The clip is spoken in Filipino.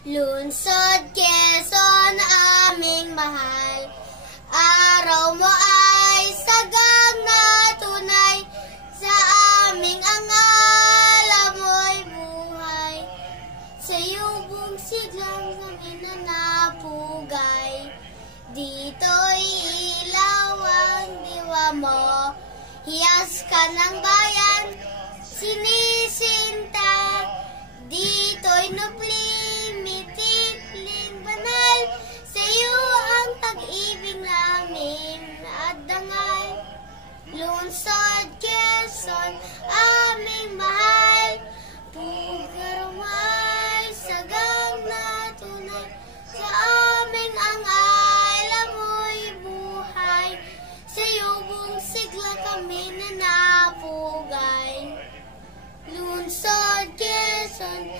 Lungsod Quezon aming mahal, araw mo ay sagang na tunay, sa aming angal amoy buhay, sa iyong siglang kami nanapugay. Dito'y ilaw ang diwa mo, hiyas ka ng bayan, sinisinta. Dito'y nubli, mititling banal, sa iyo ang pag-ibig namin at dangal. Lungsod Quezon aming mahal, pugar may sagang na tunay, sa aming angal amoy buhay, sa iyo buong sigla kami nanapugay. Lungsod Quezon